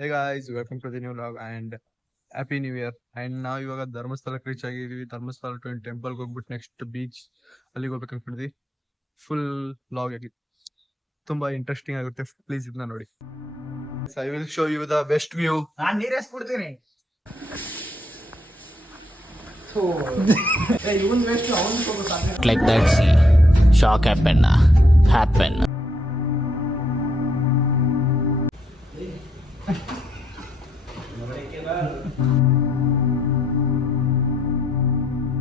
Hey guys, welcome to the new vlog and happy new year. And ನಾವು ಇವಾಗ ಧರ್ಮಸ್ಥಳಕ್ಕೆ reach ಆಗಿದೀವಿ. Dharmasthala to temple ಹೋಗ್ಬಿಟ್ಟು next beach ಅಲ್ಲಿಗೆ ಹೋಗ್ಬೇಕು ಅನ್ಕೊಂಡಿದ್ವಿ. ಫುಲ್ ವ್ಲಾಗ್ ಆಗಿ ತುಂಬಾ ಇಂಟ್ರೆಸ್ಟಿಂಗ್ ಆಗುತ್ತೆ. ಪ್ಲೀಸ್ ಇದನ್ನ ನೋಡಿ. I will show you the best view. ನಾನು ನೀರು ಎಸ್ಬಿಡ್ತೀನಿ. Like that, see, shock happen.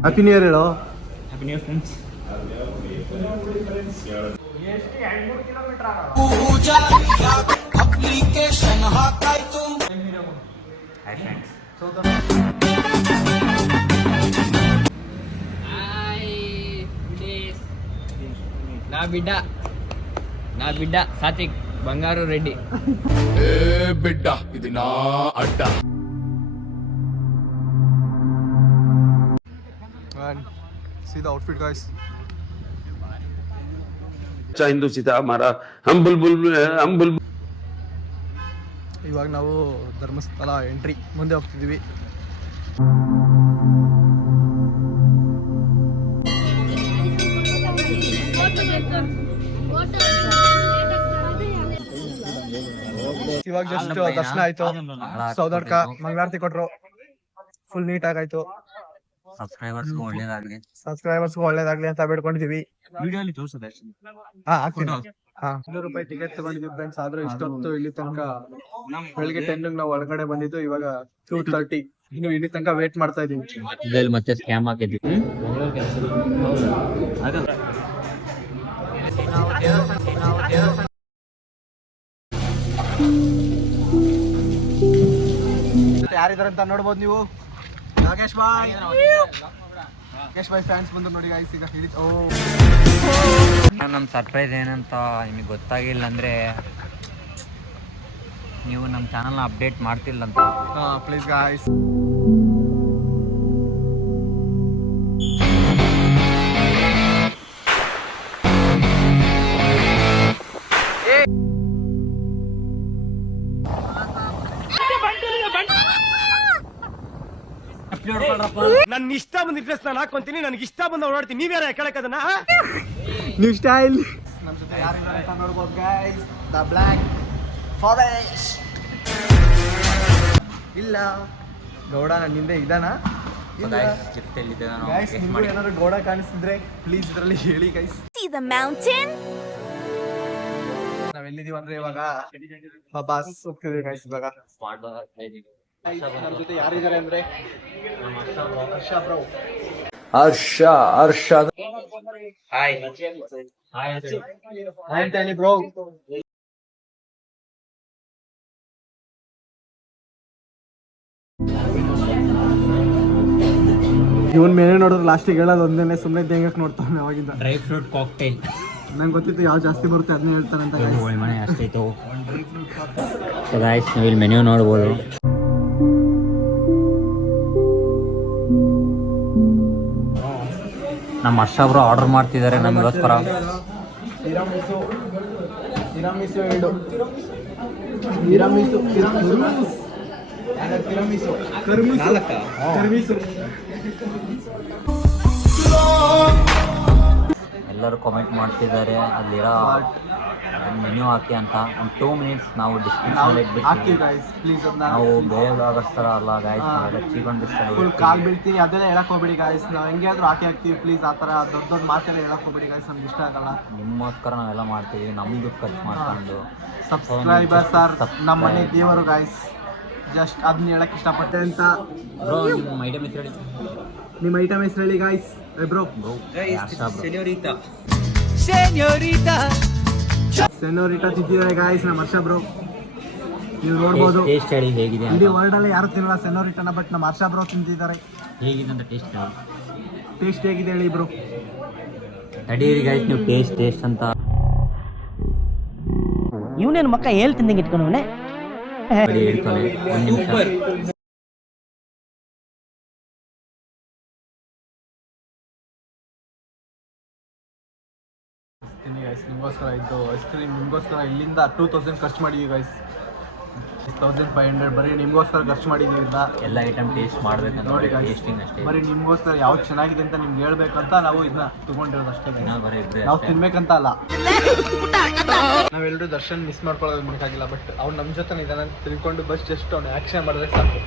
Happy new year ಹೇಳೋ. Happy New Year, friends. ಎಷ್ಟು 2-3 ಕಿಲೋಮೀಟರ್ ಆಗಲ್ಲ. Hi, friends. నా బిడ్డ సాత్విక్ బంగారు రెడ్డి. బిడ్డ ఇది నా అడ్డ. And see the outfit guys. Hindu Sita हमारा हम बुलबुल हम बुलबुल. ಇವಾಗ ನಾವು ಧರ್ಮಸ್ಥಳ ಎಂಟ್ರಿ ಮುಂದೆ ಹೋಗ್ತಿದೀವಿ. ಇವಾಗ ಜಸ್ಟ್ ದರ್ಶನ ಆಯ್ತು. ಸೌದಡ್ಕ ಮಂಗಳಾರತಿ ಕೊಟ್ರು. Full neat ಆಗಾಯ್ತು. ಸಬ್ಸ್ಕ್ರೈಬರ್ಸ್ ಒಳ್ಳೇದಾಗ್ಲಿ ಅಂತ ಬೇಡ್ಕೊಂಡಿದೀವಿ. ವಿಡಿಯೋಲಿ ತೋರಿಸೋದು ಹಾಕ್ತೀನಿ. 200 ರೂಪಾಯಿ ಟಿಕೆಟ್ ತಗೊಂಡಿದ್ವಿ ಫ್ರೆಂಡ್ಸ್. ಆದ್ರೆ ಇಷ್ಟೊತ್ತು ಇಲ್ಲಿ ತನಕ ಬೆಳಿಗ್ಗೆ 10 ನಾವು ಒಳಗಡೆ ಬಂದಿದ್ದು. ಇವಾಗ 2:30 ಇನ್ನು ಇಲ್ಲಿ ತನಕ ವೇಟ್ ಮಾಡ್ತಾ ಇದೀವಿ. ಇದ್ರಲ್ಲಿ ಮತ್ತೆ ಸ್ಕ್ಯಾಮ್ ಹಾಕಿದ್ವಿ. ಯಾರಿದಾರೆ ಅಂತ ನೋಡ್ಬೋದು ನೀವು. ನಾಗೇಶ್ ಬಾಯ್ ಫ್ಯಾನ್ಸ್ ಬಂದ್ರು ನೋಡಿ ಗೈಸ್. ಈಗ ಹೇಳಿ ನಮ್ಮ ಸರ್ಪ್ರೈಸ್ ಏನಂತ ನಿಮಗೆ ಗೊತ್ತಾಗಿಲ್ಲ ಅಂದ್ರೆ ನೀವು ನಮ್ಮ ಚಾನಲ್ನ ಅಪ್ಡೇಟ್ ಮಾಡ್ತಿಲ್ಲ ಅಂತ. Please guys. ನನ್ನ ಇಷ್ಟ ಬಂದ ಡ್ರೆಸ್ ನಾನು ಹಾಕೊಂತೀನಿ, ನನಗೆ ಇಷ್ಟ ಬಂದ ಓಡಾಡ್ತೀನಿ. ನೀವ್ಯಾರ ಕೇಳಕ್ಕದನ್ನ ನ್ಯೂ ಸ್ಟೈಲ್. ನಮ್ಮ ಜೊತೆ ಯಾರಿದ್ದಾರೆ ಅಂತ ನೋಡ್ಬೋದು ಗೈಸ್. The black forest. ಇಲ್ಲ ಗೌಡ ನನ್ನ ಹಿಂದೆ ಇದಾನ. ಗೈಸ್ ನಿಮ್ಗೂ ಏನಾದ್ರು ಗೌಡ ಕಾಣಿಸ್ತಿದ್ರೆ ಪ್ಲೀಸ್ ಇದರಲ್ಲಿ ಹೇಳಿ ಗೈಸ್. ನಾವೆಲ್ಲಿದೀವಿ ಅಂದ್ರೆ ಇವಾಗ ಬಾಸ್ ಹೋಗ್ತಿದೀವಿ ಗೈಸ್. ಇವಾಗ ನಮ್ಮ ಜೊತೆ ಯಾರಿದ್ದಾರೆ ಅಂದ್ರೆ ಹರ್ಷ ಬ್ರೋ. हर्ष ಹಾಯ್ ಆಂಟನಿ ಬ್ರೋ. ಇವನ್ ಮೇಲೆ ನೋಡಿದ್ರೆ ಲಾಸ್ಟಿಗೆ ಹೇಳೋದು ಒಂದೇನೆ. ಸುಮ್ಮನೆ ದೇಂಗಕ್ಕೆ ನೋಡ್ತಾನೆ ಅವಾಗಿಂದ. ಡ್ರೈ ಫ್ರೂಟ್ ಕಾಕ್ಟೈಲ್ ನಂಗೆ ಗೊತ್ತಿತ್ತು ಯಾವ್ದು ಜಾಸ್ತಿ ಬರುತ್ತೆ ಅದನ್ನ ಹೇಳ್ತಾರಂತ. ಮನೆ ಅಷ್ಟೈತು. ಗೈಸ್ ನೀವು ಇಲ್ಲಿ ಮೆನ್ಯೂ ನೋಡ್ಬೋದು. ನಮ್ಮ ಹರ್ಷ ಬ್ರೋ ಆರ್ಡರ್ ಮಾಡ್ತಿದ್ದಾರೆ ನಮಗೋಸ್ಕರ. ಎಲ್ಲರೂ ಕಾಮೆಂಟ್ ಮಾಡ್ತಿದ್ದಾರೆ ಅಲ್ಲಿರೋ ಮೆನ್ಯೂ ಹಾಕಿ ಅಂತ. ಒಂದು 2 minutes ನಾವು ಡಿಸ್ಕ್ರಿಪ್ಷನ್ ಇಟ್ಬಿಡ್ತೀವಿ. ನಾವು ಬೇರೆ ಬ್ಲಾಗರ್ಸ್ ಥರ ಅಲ್ಲ ಗಾಯ್ಸ್. ಚೀಕೊಂಡ್ ಫುಲ್ ಕಾಲ್ ಬೀಳ್ತೀನಿ ಅದೆಲ್ಲ ಹೇಳಕ್ ಹೋಗ್ಬೇಡಿ ಗಾಯ್ಸ್. ನಾವು ಹೆಂಗಾದ್ರೂ ಹಾಕ್ತೀವಿ ಪ್ಲೀಸ್. ಆ ಥರ ದೊಡ್ಡ ಮಾತೆಲ್ಲ ಹೇಳಕ್ ಹೋಗ್ಬೇಡಿ ಗಾಯ್ಸ್. ನಮ್ಗೆ ಇಷ್ಟ ಆಗಲ್ಲ. ನಿಮ್ಮಗೋಸ್ಕರ ನಾವೆಲ್ಲ ಮಾಡ್ತೀವಿ. ನಮ್ದು ಖರ್ಚು ಮಾಡ್ಕೊಂಡು. ಸಬ್ಸ್ಕ್ರೈಬರ್ಸ್ ಆರ್ ನಮ್ಮ ಮನೆ ದೇವರು ಗಾಯ್ಸ್. ಜಸ್ಟ್ ಅದನ್ನ ಹೇಳಕ್ ಇಷ್ಟಪಟ್ಟೆ ಅಂತ. ಬ್ರೋ ನಿಮ್ಮ ಐಟಮ್ ಹೆಸರು ಹೇಳಿ. ನಿಮ್ಮ ಐಟಮ್ ಹೆಸರು ಹೇಳಿ ಗಾಯ್ಸ್. ಬ್ರೋ ಸೆನೋರಿಟಾ ತಿಂತಿದ್ದಾರೆ ಗಾಯ್ಸ್ ನಮ್ಮ ಹರ್ಷ ಬ್ರೋ. ನೀವು ನೋಡ್ಬೋದು. ಟೇಸ್ಟ್ ಹೇಳಿ ಹೇಗಿದೆ ಇಡೀ ವರ್ಲ್ಡ್ ಅಲ್ಲಿ ಯಾರು ತಿನ್ನಲ್ಲ ಸೆನೋರಿಟಾನ. ಬಟ್ ನಮ್ಮ ಹರ್ಷ ಬ್ರೋ ತಿಂತಿದ್ದಾರೆ. ಹೇಗಿದೆ ಅಂತ ಟೇಸ್ಟ್ ಹೇಳಿ. ಟೇಸ್ಟ್ ಹೇಗಿದೆ ಹೇಳಿ ಬ್ರೋ. ತಡೀರಿ ಗೈಸ್ ನೀವು ಟೇಸ್ಟ್ ಅಂತ. ಇವನೇನು ಮಕ್ಕ ಹೇಳ್ತಿದ್ದಂಗೆ ಇಟ್ಕೊಂಡವನೆ. ಹೇಳ್ತಾನೆ ಒಂದು ನಿಮಿಷ. ಗೈಸ್ ನಿಮಗೋಸ್ಕರ ಇದ್ದು ಐಸ್ ಕ್ರೀಮ್ ನಿಮಗೋಸ್ಕರ ಇಲ್ಲಿಂದ 2000 ಖರ್ಚು ಮಾಡಿದ್ವಿ ಗೈಸ್. 1500 ಬರೀ ನಿಮ್ಗೋಸ್ಕರ ಖರ್ಚು ಮಾಡಿದ್ದೀವಿ ಇದನ್ನ. ಎಲ್ಲ ಐಟಮ್ ಟೇಸ್ಟ್ ಮಾಡ್ಬೇಕಂತ ನೋಡಿ guys, ಟೇಸ್ಟಿಂಗ್ ಅಷ್ಟೇ. ಬರೀ ನಿಮ್ಗೋಸ್ಕರ ಯಾವ್ದು ಚೆನ್ನಾಗಿದೆ ಅಂತ ನಿಮ್ಗೆ ಹೇಳ್ಬೇಕಂತ ನಾವು ಇದನ್ನ ತಗೊಂಡಿರೋದು ಅಷ್ಟೇ guys. ಬರೀ ಇಬ್ಬರೇ ನಾವು ಅಷ್ಟೇ. ತಿನ್ಬೇಕಂತ ಅಲ್ಲ. ನಾವೆಲ್ಲರೂ ದರ್ಶನ್ ಮಿಸ್ ಮಾಡ್ಕೊಳ್ಳೋದು ಮಾಡೋಕ್ಕಾಗಿಲ್ಲ, ಬಟ್ ಅವ್ನು ನಮ್ಮ ಜೊತೆ ಇದ್ದಾನೆ ಅಂತ ತಿಳ್ಕೊಂಡು ಬಸ್ ಜಸ್ಟ್ ಅವ್ನು ಆ್ಯಕ್ಷನ್ ಮಾಡಿದ್ರೆ ಸಾಕು.